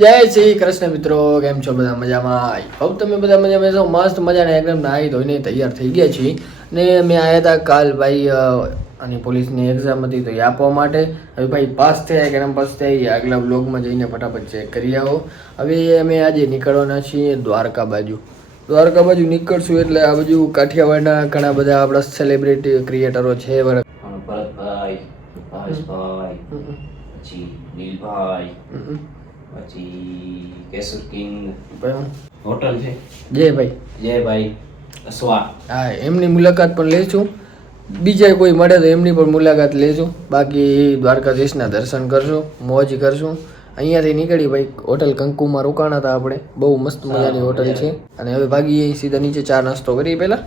જય શ્રી કૃષ્ણ મિત્રો, કેમ છો બધા મજામાં? આઈ હોપ તમે બધા મજામાં છો. મસ્ત મજાના એકદમ નાહી ધોઈને તૈયાર થઈ ગયા છીએ ને મેં આવ્યા હતા કાલ ભાઈ અને પોલીસની એક્ઝામ હતી તો એ આપવા માટે. હવે ભાઈ પાસ થયા કે એમ પાસ થયા આગલા બ્લોગમાં જઈને ફટાફટ ચેક કરી આવો. હવે અમે આજે નીકળવાના છીએ દ્વારકા બાજુ. દ્વારકા બાજુ નીકળશું એટલે આ બાજુ કાઠિયાવાડના ઘણા બધા આપણા સેલિબ્રિટી ક્રિએટરો છે. ભરતભાઈ, ભાવેશભાઈ, પછી નીલભાઈ, પછી કેસર કિંગ હોટલ છે જયભાઈ અસવા. હા, એમની મુલાકાત પણ લઈશું. બીજા કોઈ મળે તો એમની પણ મુલાકાત લઈશું. બાકી દ્વારકાધીશના દર્શન કરશું, મોજ કરશું. અહીંયાથી નીકળી ભાઈ હોટલ કંકુમાં રોકાણા હતા આપણે. બહુ મસ્ત મજાની હોટલ છે અને હવે ભાગીએ સીધા નીચે ચા નાસ્તો કરી. પહેલા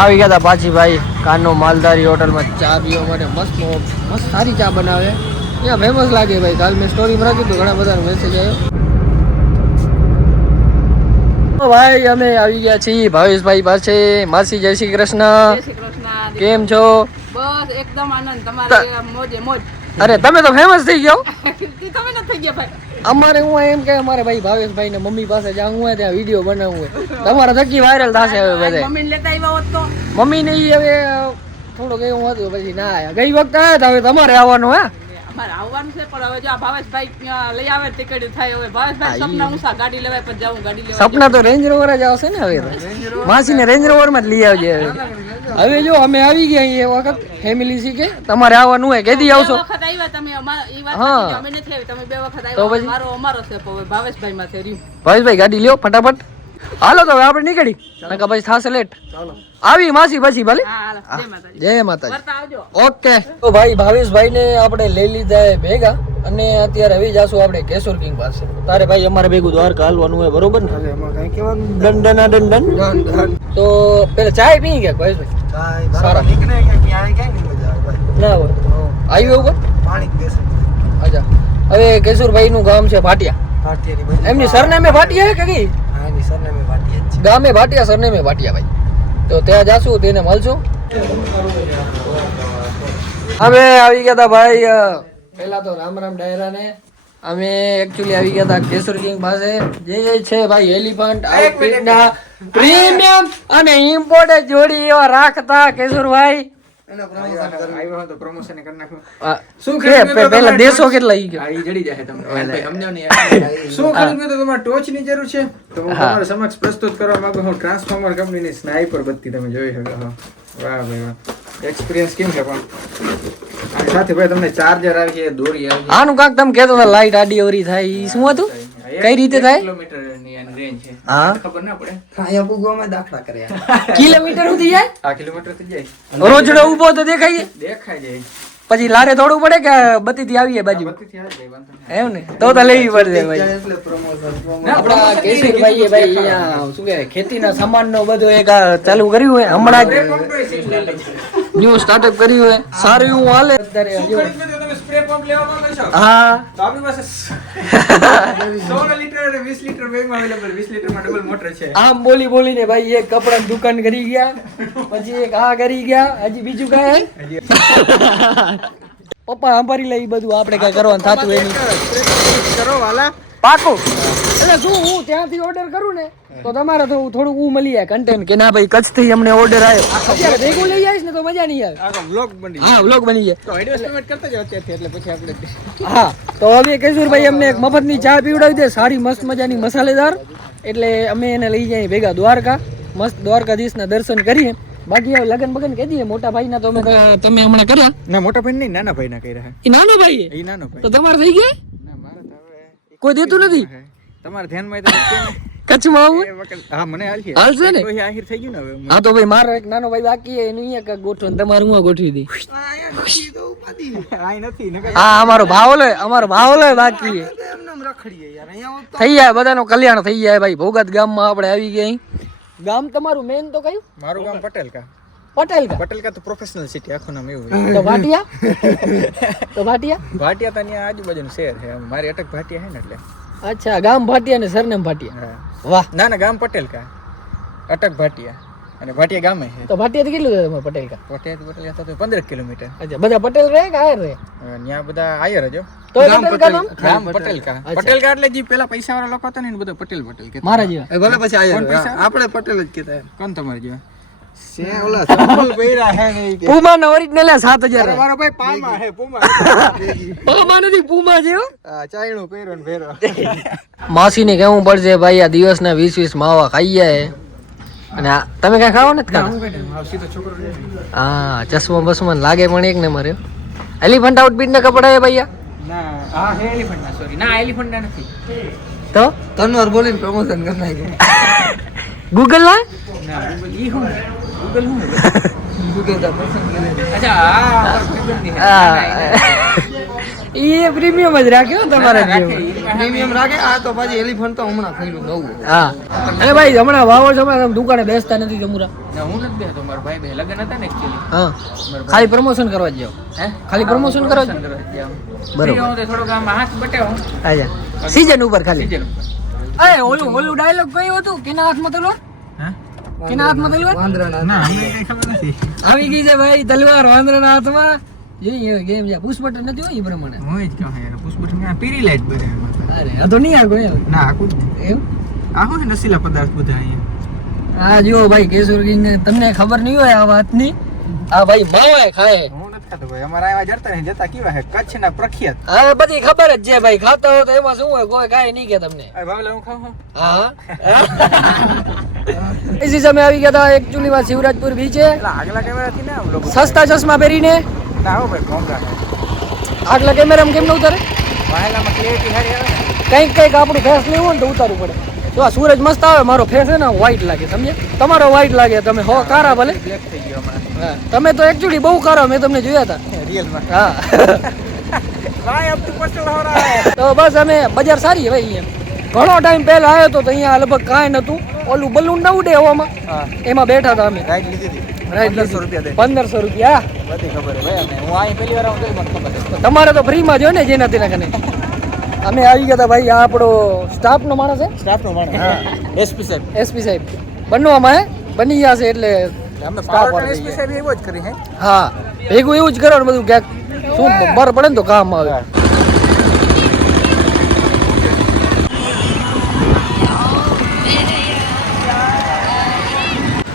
આવી ગયા હતા પાછી ભાઈ કાનનો માલધારી હોટલમાં ચા પીવા માટે. મસ્ત સારી ચા બનાવે, ત્યાં ફેમસ લાગે ભાઈ. કાલ મેં સ્ટોરીમાં રાખ્યું તો ઘણા બધાનો મેસેજ આવ્યો. ભાઈ અમે આવી ગયા છીએ ભાવેશભાઈ પાસે. માસી જય શ્રી કૃષ્ણ. કેમ છો? બસ એકદમ આનંદ. તમારે મોજે મોજ. અરે તમે તો ફેમસ થઈ ગયો. તમે ન થઈ ગયા ભાઈ. અમારે હું એમ કે અમારે ભાઈ ભાવેશભાઈ ને મમ્મી પાસે જાવું હોય ત્યાં વિડીયો બનાવવું હોય. તમારા થકી વાયરલ થશે હવે બધે. મમ્મીને લેતા આવ્યા હોત તો મમ્મી ને હવે થોડુંક એવું હતું પછી ના આયા. ગઈ વખત આવ્યા હતા, હવે તમારે આવવાનું. હે અમારે આવવાનું છે પણ હવે જો આ ભાવેશભાઈ લઈ આવે ટિકિટ થાય. હવે ભાવેશભાઈ સપના ઊંસા ગાડી લેવાય પછી જાવું ગાડી લેવા. સપના તો રેન્જ રોવર જ આવશે ને હવે. માસી ને રેન્જ રોવર માં જ લઈ આવજે હવે. હવે જો અમે આવી ગયા એ વખત ફેમિલી છે કે તમારે આવવાનું હોય કેદી આવશો? બે વખત આવ્યા તમે. એ વાત હા. અમે નથી આવી. તમે બે વખત તો આવ્યા. પછી? અમારો છે હવે ભાવેશભાઈ માં છે રહ્યું. ભાવેશભાઈ ગાડી લ્યો ફટાફટ. હાલો તો હવે આપણે નીકળી નકા પછી થાશે લેટ. આવી માસી પછી ભલે. હા હાલો. જય માતાજી. જય માતાજી. વર્તા આવજો. ઓકે તો ભાઈ ભાવેશભાઈ ને આપણે લઈ લીધા ભેગા અને અત્યારે હવે જાશું આપણે કેશોર કિંગ પાસે. તારે ભાઈ અમારે ભેગું દ્વારકા હાલવાનું હોય, બરોબર ને? દંડના દંડન. તો પેલા ચાય પી ગયા ભાવેશભાઈ? સારા ના હોય આવ્યું ઉપર અચ્છા. હવે કેશુરભાઈ નું ગામ છે ભાટિયા. એમની સરનેમે ભાટિયા કે કઈ? ગામે ભાટિયા, સરનેમે ભાટિયા ભાઈ. તો ત્યાં જાશું, તેને મળશું. અમે આવી ગયા હતા ભાઈ પેલા તો રામ રામ ડાયરા ને. અમે એકચ્યુઅલી આવી ગયા હતા કેશોર કિંગ પાસે, જે છે ભાઈ એલિફન્ટ આઉટફિટ ના પ્રીમિયમ અને ઇમ્પોર્ટેડ જોડી એવા રાખતા કેશોરભાઈ. પેલા દેશો કેટલા ઈ ગયો જડી જાય તમને. શું ખરીદવું તો તમારે ટોચની જરૂર છે તો હું તમારા સમક્ષ પ્રસ્તુત કરવા માંગુ છું ટ્રાન્સફોર્મર કંપનીની સ્નાઈપર બત્તી. તમે જોઈ શકો છો. વાહ ભાઈ વાહ, એક્સપિરિયન્સ કેમ છે પણ. અને સાથે ભાઈ તમને ચાર્જર આવી છે, દોરી આવી છે. આનું કાક તમે કહેતો હતા લાઈટ આડી ઓરી થાય, ઈ શું હતું? કઈ રીતે થાય? કિલોમીટરની આની રેન્જ છે. હા ખબર ના પડે. દાખલા કર્યા કિલોમીટર સુધી જાય. આ કિલોમીટર થી જાય. રોજડો ઊભો તો દેખાય દેખાય જાય. પછી લારે થોડું પડે કે બત્તી થી આવીએ બાજુ બત્તીથી આવી જાય, વાંધો નહીં. એમ ને? તો લેવી પડશે ભાઈ. આપણા કેશોરભાઈએ ભાઈ અહીંયા શું કહેવાય ખેતીના સામાનનો બધો એક આ ચાલુ કર્યું હોય હમણાં જ ન્યુ સ્ટાર્ટઅપ કર્યું હોય. સારું એવું હાલે અત્યારે. હજુ તમે સ્પ્રે પંપ લેવા માંગો છો હા તો આપણી પાસે 16 લિટર અને 20 લિટર બેગમાં અવેલેબલ. 20 લિટરમાં ડબલ મોટર છે. આમ બોલી બોલીને ભાઈ એક કપડાની દુકાન કરી ગયા, પછી એક આ કરી ગયા, હજી બીજું કાંઈ પપ્પા સંભાળી લે. ઈ બધું આપણે કઈ કરવાનું થતું હોય નહીં. કરો વાલા પાકું. એટલે શું હું ત્યાંથી ઓર્ડર કરું ને તો તમારે તો થોડુંક મળી જાય કન્ટેન્ટ કે ના ભાઈ કચ્છથી અમને ઓર્ડર આવ્યો. અત્યારે ભેગું લઈ આવીશ ને તો મજા નહીં આવે. આખો વ્લોગ બની હા વ્લોગ બની જાય. તો એડવર્ટાઇઝમેન્ટ કરતા જાવ અત્યારથી એટલે પછી આપણે હા તો હવે કેશુરભાઈ અમને એક મફતની ચા પીવડાવી દે, સારી મસ્ત મજાની મસાલેદાર. એટલે અમે એને લઈ જઈએ ભેગા દ્વારકા. મસ્ત દ્વારકાધીશના દર્શન કરીએ. બાકી હવે લગન બગન કહી દઈએ મોટા ભાઈ ના. તો અમે તમે હમણાં કર્યા? ના મોટા ભાઈ નહીં, નાના ભાઈ ના કર્યા. એ નાનો ભાઈ એ નાનો ભાઈ. તો તમારે થઈ ગયા? ના મારા તો હવે કોઈ દેતું નથી. તમારા ધ્યાનમાં તો કેમ કચ્છમાં આવું હા મને હાલશે. હાલશે ને? કોઈ આહિર થઈ ગયું ને હવે. હા તો ભાઈ મારો એક નાનો ભાઈ બાકી છે, એનું અહીંયા કાંઈક ગોઠવો ને તમારું હું ગોઠવી દઈ. આય નથી નકર હા અમારો ભાવલો બાકી છે. રખડીએ યાર અહીંયા થઈ જાય બધાનું કલ્યાણ થઈ જાય ભાઈ. ભોગત ગામમાં આપણે આવી ગયા. અહીં ગામ તમારું મેન તો કયું? મારું ગામ પટેલ કા. પટેલ કા? પટેલ કા તો પ્રોફેશનલ સિટી આખું નામ એવું તો ભાટિયા? તો ભાટિયા? ભાટિયા તો અહીંયા આજુબાજુનું શહેર છે. મારી અટક ભાટિયા છે ને એટલે. અચ્છા ગામ ભાટિયા ને સરનેમ ભાટિયા. હા. વાહ. ના ના ગામ પટેલ કા, અટક ભાટિયા. અને ભાટિયા ગામે છે. તો ભાટિયાથી કેટલું છે તમારે પટેલ કા? પટેલ તો 15 કિલોમીટર. અચ્છા, બધા પટેલ રહે કે આયર રહે? ત્યાં બધા આયર જ હો. તો પટેલ કા નામ? ગામ પટેલ કા. પટેલ કા એટલે જે પેલા પૈસા વાળા લોકો હતા ને બધા પટેલ કહેતા. મારા જેવા. ભલે પછી આયર કોણ પૈસા? આપણે પટેલ જ કહેતા. કોણ તમારે જેવા? સે ઓલા સંભલ પૈરા હે ને ઈ કે. પૂમા નો ઓરિજિનલ 7000. મારો ભાઈ પામા હે પૂમા. પૂમા નથી, પૂમા જેવો. આ ચાયણું પહેરો ને ભેરો. માસીને કહેવું પડશે ભાઈ આ દિવસના 20 માવા ખાઈ જાય. અને આ તમે કઈ ખાવો નથી ખાવા? સીધો છોકરો છે. હા, ચશ્મા બસમાં લાગે પણ એક ને મર્યો. એલિફન્ટ આઉટબીટ ને કપડા હે ભૈયા? ના હા હે એલિફન્ટ ના સોરી ના એલિફન્ટ ના નથી. તો તનવાર બોલીને પ્રમોશન કરી નાખ્યું. ગૂગલ ના? ના ગૂગલ ઈ હું ગૂગલ હું ગૂગલ કા પસંદ કરે. અચ્છા હા ગૂગલ ની હે. એ પ્રીમિયમ જ રાખ્યો તમારા જેવો. પ્રીમિયમ રાખે. આ તો પાછી એલિફન્ટ તો હમણાં ખઈલું નવું. હા, એ ભાઈ હમણાં વાવો છો તમે દુકાને બેસતા નથી તમુરા. ના હું નથી બેહતો મારા ભાઈ બે લગન હતા ને એક્ચ્યુઅલી. હા, ખાલી પ્રમોશન કરવા જ જાવ. હે ખાલી પ્રમોશન કરવા જ? બરોબર. બરોબર થોડોક આમ હાથ બટાવો આજા સીઝન ઉપર ખાલી. સીજન અરે ઓલું ડાયલોગ કયું હતું? કેના હાથમાં તલવાર? હે કેના હાથમાં તલવાર? વાંદરાના. ના અમને કઈ ખબર નથી. આવી ગઈ છે ભાઈ તલવાર વાંદરાના હાથમાં. જોઈએ ગેમ છે. પુશ બટન નથી હોય એ પ્રમાણે. હું જ કહું યાર પુષ્પઠ મે પીરી લાઈટ બરે. અરે આ તો નહીં આગો એમ. ના આખું એમ? આખું છે નશીલા પદાર્થ બધા અહીંયા. આ જો ભાઈ કેશોર કિંગ તમને ખબર નહીં હોય આ વાતની. આ ભાઈ માવા ખાય. હું નથી ખાતો ભાઈ અમારા આવા જડતા ને જતા કેવા હે કચ્છના પ્રખ્યાત. હા, બધી ખબર જ છે ભાઈ. ખાતા હો તો એમાં શું હોય? કોઈ કાંઈ નહીં કે તમને. આ ભાવલા હું ખાઉં હા. इसी समय આવી ગયા હતા એકચ્યુઅલી માં શિવરાજપુર બીચે. પેલા આગલા કેમેરા થી ને આમ લોકો સસ્તા ચશ્મા પહેરીને. ના હો ભાઈ મોંઘા હે. આગલા કેમેરામાં કેમ ન ઉતારે? વાહેલામાં ક્લિયરિટી હારી આવે ને. કંઈક આપણું ફેસ લેવું હોય ને તો ઉતારવું પડે. જો આ સૂરજ મસ્ત આવે, મારો ફેસ છે ને વ્હાઈટ લાગે, સમજે? તમારો વ્હાઈટ લાગે, તમે હો કારા ભલે. બ્લેક થઈ ગયો હમણાં. હા, તમે તો એકચ્યુઅલી બહુ કારા, મેં તમને જોયા હતા. રિયલ માં હા. ભાઈ અબ તો પસ્ટલ હો રહા હે. તો બસ અમે બજાર સારી છે ભાઈ. ઘણો ટાઈમ પહેલા આવ્યો તો અહીંયા લગભગ કાંઈ નતું. ઓલું બલૂન ના ઉડે હવામાં, હા એમાં બેઠા હતા અમે. રાઈટ લીધી હતી. રાઈટ 1500 રૂપિયા દે. 1500 રૂપિયા. બધી ખબર હે ભાઈ અમે હું અહીં પહેલી વાર આવું તો મને ખબર છે. તમારે તો ફ્રીમાં જો ને જેના તેના કને. અમે આવી ગયા હતા ભાઈ. આ આપણો સ્ટાફનો માણસ છે, સ્ટાફ નો માણસ હા એસપી સાહેબ એસપી સાહેબ બનવામાં હે, બની ગયા છે એટલે અમે સ્ટાફ પાવર વાળા એસપી સાહેબ એવો જ કરી હે. હા, ભેગું એવું જ કરવાનું બધું. ક્યાંક શું બર પડે ને તો કામ આવે.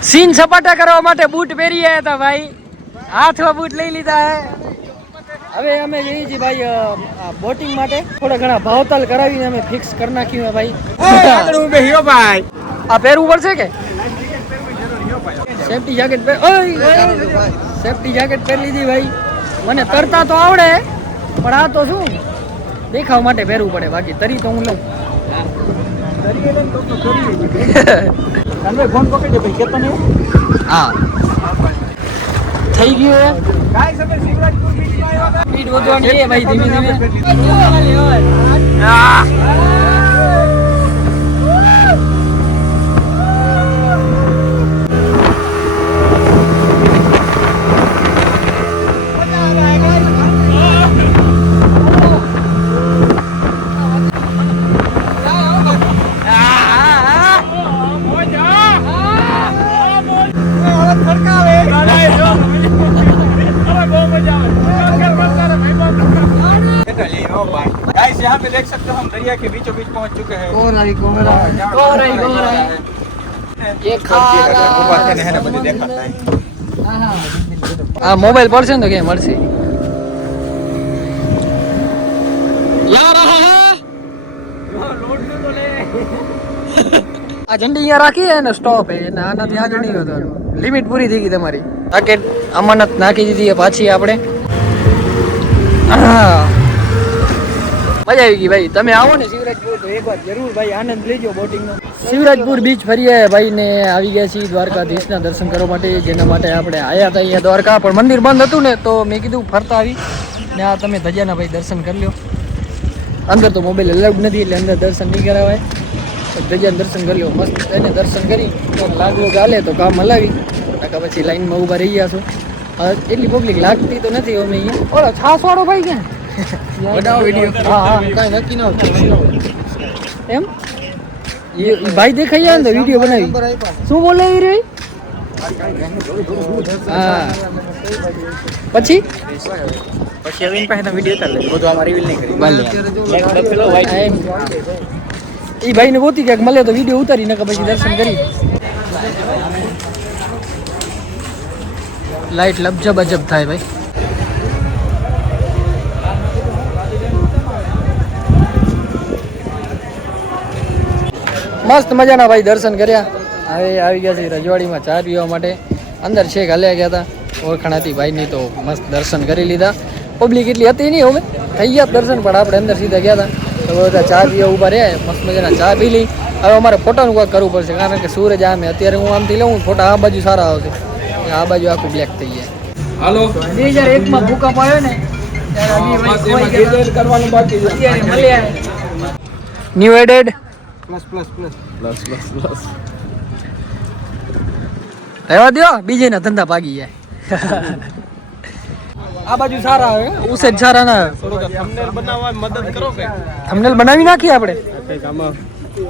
સીન સપાટા કરવા માટે બૂટ પહેરી આવ્યા હતા ભાઈ. હાથમાં બૂટ લઈ લીધા હે. હવે અમે જઈએ છીએ ભાઈ બોટિંગ માટે. થોડા ઘણા ભાવતાલ કરાવીને અમે ફિક્સ કરી નાખ્યું હે ભાઈ. આગળ હું બેહ્યો ભાઈ. આ પહેરવું પડશે કે સેફટી જેકેટ પહેર? ઓય સેફટી જેકેટ પહેરી લીધી ભાઈ. મને તરતા તો આવડે પણ આ તો શું દેખાવ માટે પહેરવું પડે. બાકી તરી તો હું લઉં. તમે ફોન પકડજો ભાઈ કેતો ને. હા, થઈ ગયું હે. કાઈ સમય શિવરાજપુર બીચમાં આવ્યા હતા. સ્પીડ વધવાની છે ભાઈ, ધીમે ધીમે. गाइस यहाँ पे देख सकते हो हम दरिया के बीचों बीच पहुंच चुके हैं। કોરાઈ કોરા. ये खारा. ऊपर से है ना बड़ी देखता है। આ મોબાઈલ પડશે ને તો ક્યાંય મળશે. યાર આ ઝંડી અહીંયા રાખી અને સ્ટોપ હે અને આનાથી આગળ નહીં વધવાનું. લિમિટ પૂરી થઈ ગઈ તમારી. રાકેટ અમાનત નાખી દીધી પાછી આપણે. હા, મજા આવી ગઈ ભાઈ. તમે આવો ને શિવરાજપુર તો એકવાર જરૂર ભાઈ આનંદ લેજો બોટિંગનો. શિવરાજપુર બીચ ફરીએ ભાઈ ને આવી ગયા છીએ દ્વારકાધીશના દર્શન કરવા માટે. જેના માટે આપણે આવ્યા હતા અહીંયા દ્વારકા, પણ મંદિર બંધ હતું ને તો મેં કીધું ફરતા આવી ને આ તમે ધજાના ભાઈ દર્શન કરી લો. અંદર તો મોબાઈલ અલાઉડ નથી એટલે અંદર દર્શન નહીં કરાવાય. ધજાના દર્શન કરી લો મસ્ત. એને દર્શન કરી તો લાગવો ચાલે તો કામ હલાવી ટકા પછી લાઈનમાં ઊભા રહી ગયા છો. એટલી પબ્લિક લાગતી તો નથી અમે અહીંયા. ઓલો છાસવાળો ભાઈ ક્યાં? બનાવો વિડિયો. હા હા, કાંઈ નક્કી ન હોય. એમ એ ભાઈ દેખાઈ જાય ને તો વિડીયો બનાવી. નંબર આપ્યા. શું બોલે એ રે? હા પછી પછી હવે એની પાસે વિડીયો ઉતાર લેજો બધું આમાં રિવીલ નહીં કરી એ ભાઈને ગોતી ક્યાંક મળે તો વિડીયો ઉતારી નકર પછી દર્શન કરી લાઈટ લબજબ અજબ થાય ભાઈ મસ્ત મજાના ભાઈ દર્શન કર્યા હવે આવી ગયા છે રજવાડીમાં ચા પીવા માટે અંદર છેક હલ્યા ગયા હતા ઓળખાણ હતી ભાઈની તો મસ્ત દર્શન કરી લીધા પબ્લિક એટલી હતી નહીં હવે થઈ ગયા દર્શન પણ આપણે અંદર સીધા ગયા હતા તો બધા ચા પીવા ઊભા રહ્યા મસ્ત મજાના ચા પી લઈ હવે અમારે ફોટાનું કંઈક કરવું પડશે કારણ કે સૂરજ આમે અત્યારે હું આમથી લઉં ફોટા આ બાજુ સારા આવશે આ બાજુ આખું બ્લેક થઈ જાય હાલો 2001 માં ભૂકંપ આવ્યો ને ન્યુ એડેડ રહેવા દો બીજે ના ધંધા ભાગી જાય આ બાજુ સારા આવે ઉસે જ સારા ના થંબનેલ બનાવવા મદદ કરો કે થંબનેલ બનાવી નાખીએ આપણે કંઈક આમાં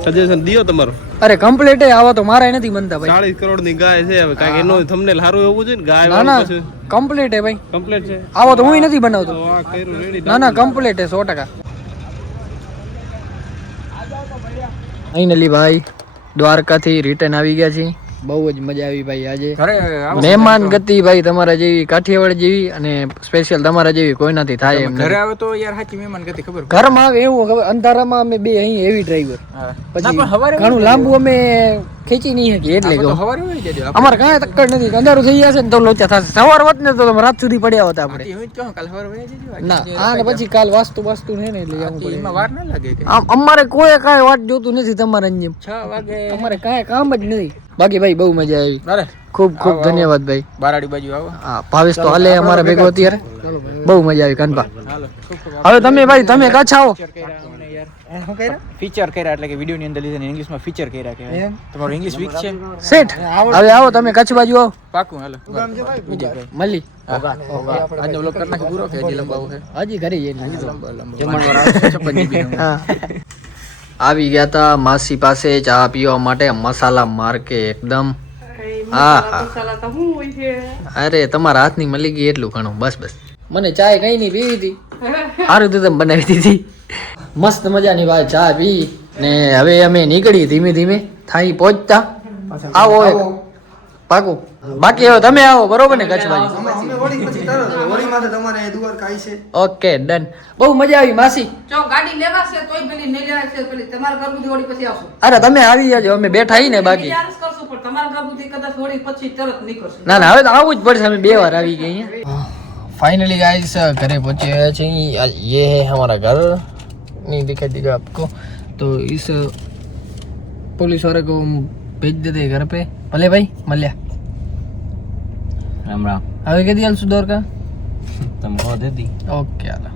સજેશન દિયો તમારો અરે કમ્પ્લીટ આવો તો મારા નથી બનતા ભાઈ 40 કરોડ ની ગાય છે હવે કાંઈક એનો થંબનેલ સારું એવું છે ને ગાય ના ના વાળું પછી કમ્પ્લીટ હે ભાઈ કમ્પ્લીટ છે આવો તો હું નથી બનાવતો તો આ કર્યું રેડી ના ના કમ્પ્લીટ હે 100%. ફાઇનલી ભાઈ દ્વારકાથી રિટર્ન આવી ગયા છીએ બહુ જ મજા આવી ભાઈ આજે મહેમાન ગતિ ભાઈ તમારા જેવી કાઠિયાવાડ જેવી અને સ્પેશિયલ તમારા જેવી કોઈ નથી થાય એમ ઘરે આવે તો યાર સાચી મહેમાન ગતિ ખબર ઘરમાં આવે એવું ખબર અંધારામાં અમે બે અહીં હેવી ડ્રાઈવર પછી ઘણું લાંબુ અમે ખેંચી નહીં શકીએ એટલે કહું સવારે હોય જજો અમારે કાંઈ તક્કડ નથી અંધારું થઈ જશે ને તો લોચા થશે સવાર હોત ને તો તમે રાત સુધી પડ્યા હોત આપણે હું કહું કાલ સવારે હોય જજો ના આ ને પછી કાલ વાસ્તુ છે ને એટલે જવું પડે એમાં વાર ના લાગે કે અમારે કોઈ કાંઈ વાત જોતું નથી તમારે જેમ 6 વાગે અમારે કાંઈ કામ જ નથી બાકી ભાઈ બહુ મજા આવી અરે ખૂબ ખૂબ ધન્યવાદ ભાઈ બારાડી બાજુ આવો હા ભાવેશ તો હાલે અમારા ભેગો અત્યારે બહુ મજા આવી કાનપા હાલો હવે તમે ભાઈ તમે કચ્છ આવો ફીચર કર્યા એટલે કે વિડિયો ની અંદર લીધા ઇંગ્લિશમાં ફીચર કર્યા કે તમારું ઇંગ્લિશ વીક છે સેટ હવે આવો તમે કચ્છ બાજુ આવો પાકું હાલો વિજયભાઈ મળી આજનો વ્લોગ કરી નાખી પૂરો કે હજી લંબાવું છે હજી ઘરે જઈને જમણવાર આવશે 56 GB નું હા આવી ગયા તા માસી પાસે ચા પીવા માટે મસાલા માર કે એકદમ હા અરે તમારા હાથની મળી ગઈ એટલું ઘણું બસ બસ મને ચાય કઈ નહીં પીવી હતી સારું તો તમે બનાવી દીધી મસ્ત મજાની ભાઈ ચા પી ને હવે અમે નીકળી ધીમે ધીમે થાઈ પહોંચતા આવો એક પાકું બાકી હવે તમે આવો બરોબર ને કચ્છ બાજુ ઓકે ડન બહુ મજા આવી માસી જો ગાડી લેવાશે તોય પેલી નહીં લેવાશે પેલી તમારા ઘર સુધી ઓડી પછી આવશું અરે તમે આવી જાજો અમે બેઠા હી ને બાકી યાર કરશું પણ તમારા ઘર સુધી કદાચ ઓડી પછી તરત નીકળશું ના ના હવે તો આવવું જ પડશે અમે 2 વાર આવી ગઈ અહીંયા फाइनली गाइस घरे पहुंचे हैं ये है हमारा घर नहीं दिखाई देगा आपको तो इस पुलिस वाले को भेज देते घर पे भले भाई मल्या રામ રામ હવે કેદી હાલ સુધોર કા તમે કહો દેતી ઓકે હાલો